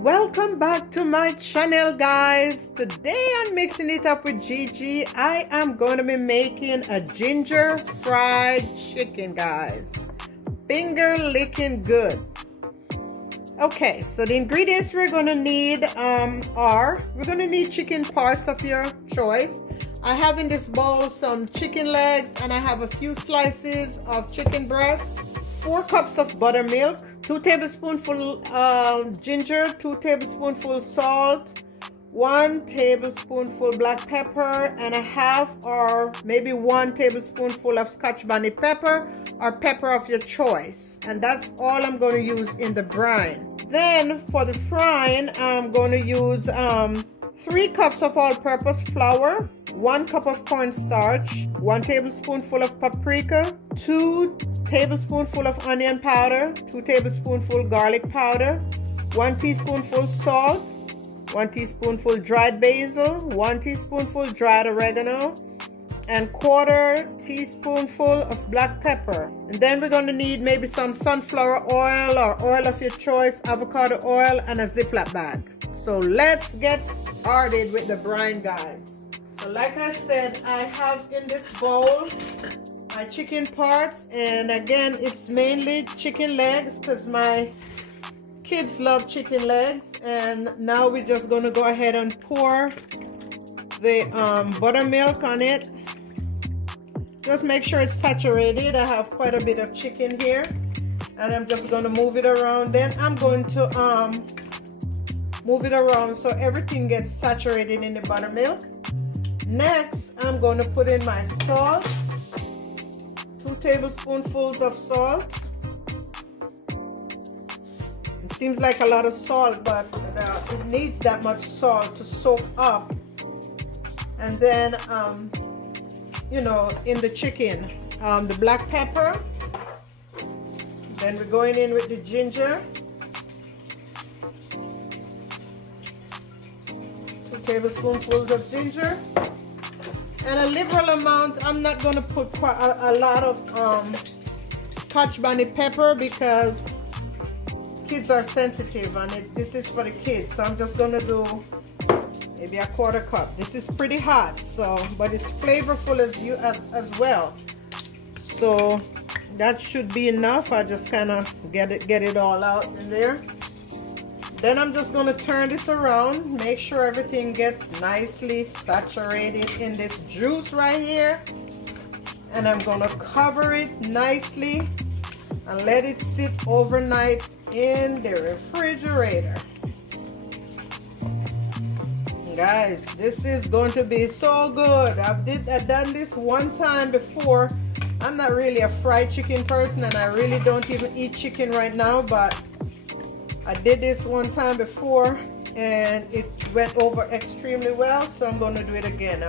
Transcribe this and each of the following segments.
Welcome back to my channel, guys. Today I'm mixing it up with Gigi. I am going to be making a ginger fried chicken, guys. Finger licking good. Okay, so the ingredients we're going to need we're going to need chicken parts of your choice. I have in this bowl some chicken legs, and I have a few slices of chicken breast, 4 cups of buttermilk, 2 tablespoonfuls ginger, 2 tablespoonfuls salt, 1 tablespoonful black pepper, and a half or maybe 1 tablespoonful of Scotch bonnet pepper or pepper of your choice. And that's all I'm going to use in the brine. Then for the frying, I'm going to use 3 cups of all-purpose flour, 1 cup of cornstarch, 1 tablespoonful of paprika, 2 tablespoonful of onion powder, 2 tablespoonful garlic powder, 1 teaspoonful salt, 1 teaspoonful dried basil, 1 teaspoonful dried oregano, and 1/4 teaspoonful of black pepper. And then we're going to need maybe some sunflower oil or oil of your choice, avocado oil, and a Ziploc bag. So let's get started with the brine, guys. So like I said, I have in this bowl my chicken parts, and again it's mainly chicken legs because my kids love chicken legs. And now we're just going to go ahead and pour the buttermilk on it. Just make sure it's saturated. I have quite a bit of chicken here, and I'm just going to move it around. Then I'm going to move it around so everything gets saturated in the buttermilk. Next, I'm going to put in my salt, 2 tablespoonfuls of salt. It seems like a lot of salt, but it needs that much salt to soak up. And then, you know, in the chicken, the black pepper. Then we're going in with the ginger. 2 tablespoonfuls of ginger. And a liberal amount. I'm not going to put a lot of Scotch bonnet pepper because kids are sensitive, and this is for the kids. So I'm just going to do maybe a 1/4 cup. This is pretty hot, so but it's flavorful as well. So that should be enough. I just kind of get it all out in there. Then I'm just going to turn this around, make sure everything gets nicely saturated in this juice right here. And I'm going to cover it nicely and let it sit overnight in the refrigerator. Guys, this is going to be so good. I've done this one time before. I'm not really a fried chicken person, and I really don't even eat chicken right now, but I did this one time before and it went over extremely well, so I'm going to do it again.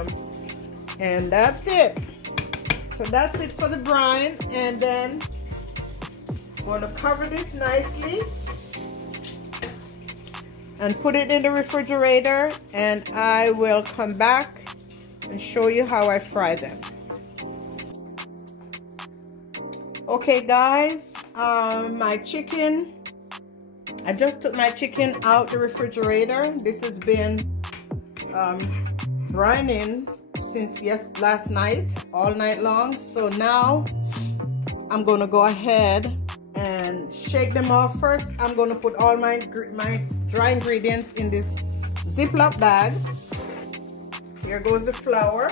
And that's it. So that's it for the brine. And then I'm going to cover this nicely and put it in the refrigerator, and I will come back and show you how I fry them. Okay guys, my chicken, I just took my chicken out the refrigerator. This has been brining since last night, all night long. So now I'm gonna go ahead and shake them off. First, I'm gonna put all my dry ingredients in this Ziploc bag. Here goes the flour.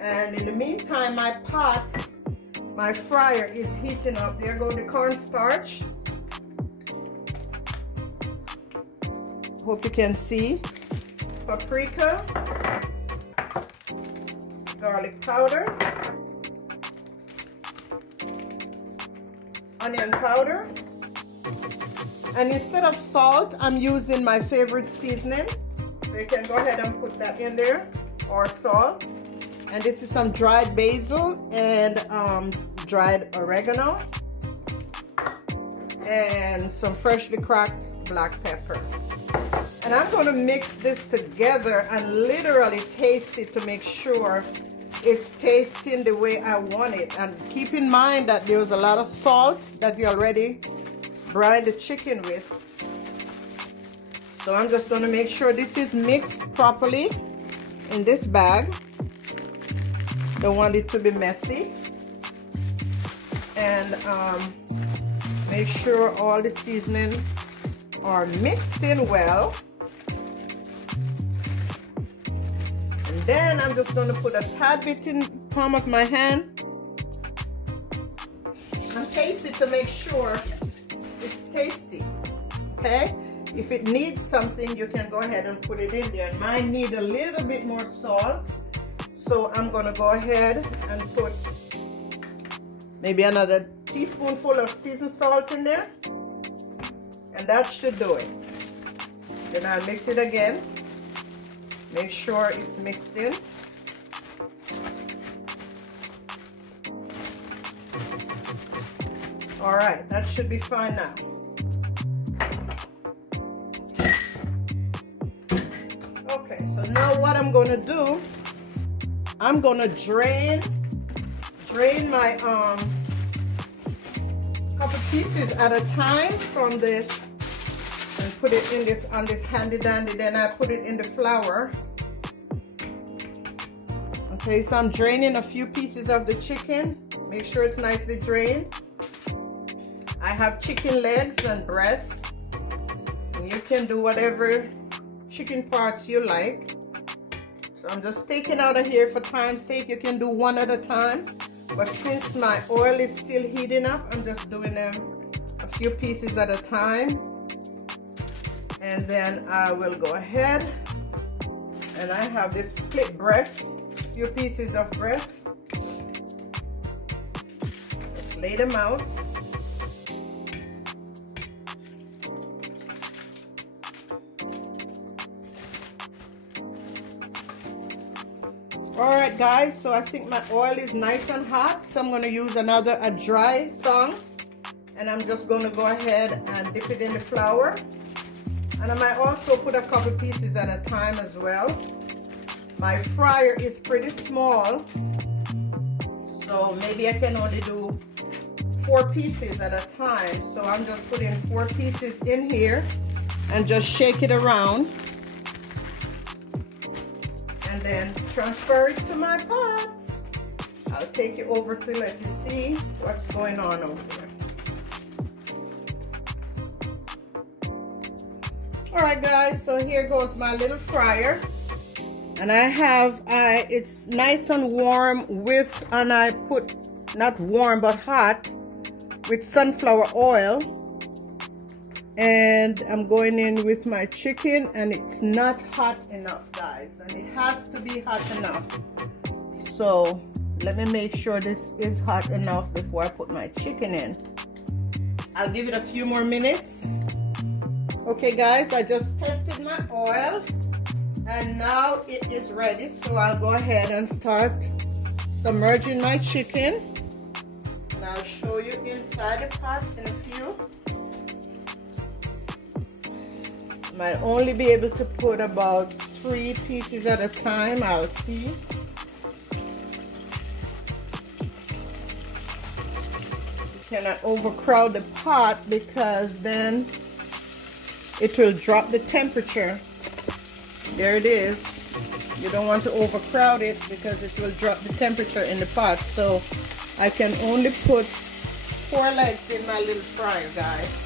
And in the meantime, my fryer is heating up. There goes the cornstarch. Hope you can see. Paprika, garlic powder, onion powder, and instead of salt, I'm using my favorite seasoning. So you can go ahead and put that in there, or salt. And this is some dried basil and dried oregano, and some freshly cracked black pepper. And I'm going to mix this together and literally taste it to make sure it's tasting the way I want it. And keep in mind that there's a lot of salt that you already brine the chicken with. So I'm just going to make sure this is mixed properly in this bag. Don't want it to be messy. And make sure all the seasoning are mixed in well. And then I'm just going to put a tad bit in the palm of my hand and taste it to make sure it's tasty. Okay? If it needs something, you can go ahead and put it in there. And mine need a little bit more salt. So I'm going to go ahead and put maybe another teaspoonful of seasoned salt in there. And that should do it. Then I'll mix it again. Make sure it's mixed in. All right, that should be fine now. Okay, so now what I'm gonna do, I'm gonna drain my couple pieces at a time from this and put it in this on this handy dandy. Then I put it in the flour. Okay, so I'm draining a few pieces of the chicken. Make sure it's nicely drained. I have chicken legs and breasts. And you can do whatever chicken parts you like. So I'm just taking out of here for time's sake. You can do one at a time. But since my oil is still heating up, I'm just doing them a few pieces at a time. And then I will go ahead. And I have this split breast. Few pieces of breast. Just lay them out. All right, guys, so I think my oil is nice and hot, so I'm going to use a dry tongue, and I'm just going to go ahead and dip it in the flour. And I might also put a couple pieces at a time as well. My fryer is pretty small, so maybe I can only do 4 pieces at a time. So I'm just putting 4 pieces in here and just shake it around. And then transfer it to my pot. I'll take you over to let you see what's going on over there. Alright guys, so here goes my little fryer. And I have, it's nice and warm with, and I put, not warm but hot, with sunflower oil. And I'm going in with my chicken, and it's not hot enough, guys, and it has to be hot enough. So let me make sure this is hot enough before I put my chicken in. I'll give it a few more minutes. Okay guys, I just tested my oil and now it is ready, so I'll go ahead and start submerging my chicken, and I'll show you inside the pot in a few. Might only be able to put about 3 pieces at a time. I'll see. You cannot overcrowd the pot because then it will drop the temperature. There it is. You don't want to overcrowd it because it will drop the temperature in the pot. So I can only put 4 legs in my little fryer, guys.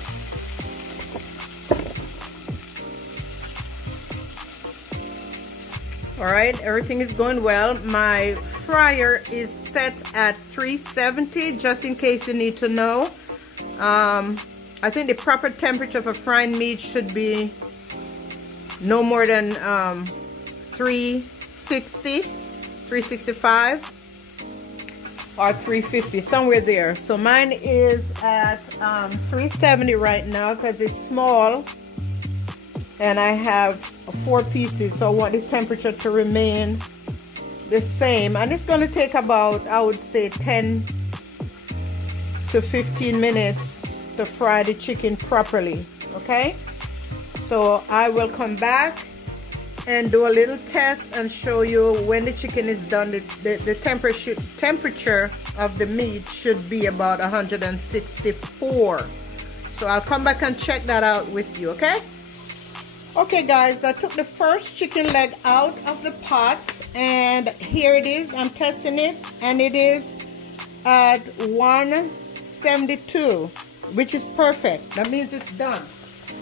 Alright, everything is going well. My fryer is set at 370, just in case you need to know. I think the proper temperature for frying meat should be no more than 360, 365, or 350, somewhere there. So mine is at 370 right now because it's small. And I have 4 pieces, so I want the temperature to remain the same. And it's going to take about, I would say, 10 to 15 minutes to fry the chicken properly, okay? So I will come back and do a little test and show you when the chicken is done. The temperature of the meat should be about 164. So I'll come back and check that out with you, okay? Okay guys, I took the first chicken leg out of the pot, and here it is. I'm testing it, and it is at 172, which is perfect. That means it's done.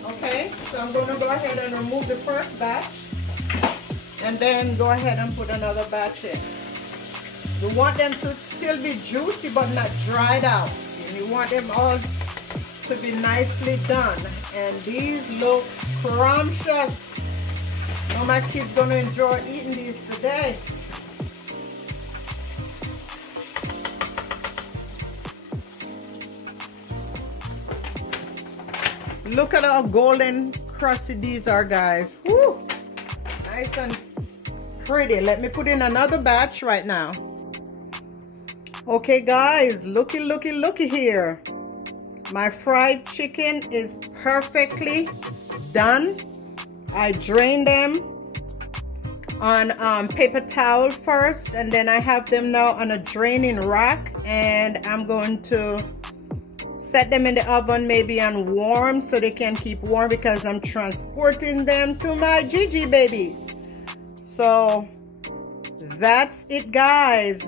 Okay, so I'm going to go ahead and remove the first batch, and then go ahead and put another batch in. You want them to still be juicy but not dried out. And you want them all to be nicely done. And these look scrumptious. I know my kids gonna enjoy eating these today. Look at how golden crusty these are, guys. Woo! Nice and pretty. Let me put in another batch right now. Okay guys, looky here. My fried chicken is perfectly done. I drained them on paper towel first, and then I have them now on a draining rack, and I'm going to set them in the oven, maybe on warm, so they can keep warm, because I'm transporting them to my Gigi babies. So that's it guys.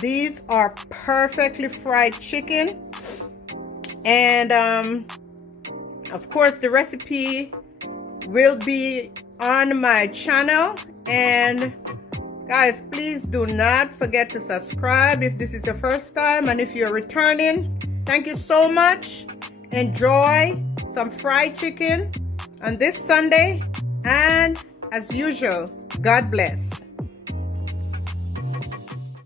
These are perfectly fried chicken, and of course the recipe will be on my channel. And guys, please do not forget to subscribe if this is your first time, and if you're returning, thank you so much. Enjoy some fried chicken on this Sunday, and as usual, God bless.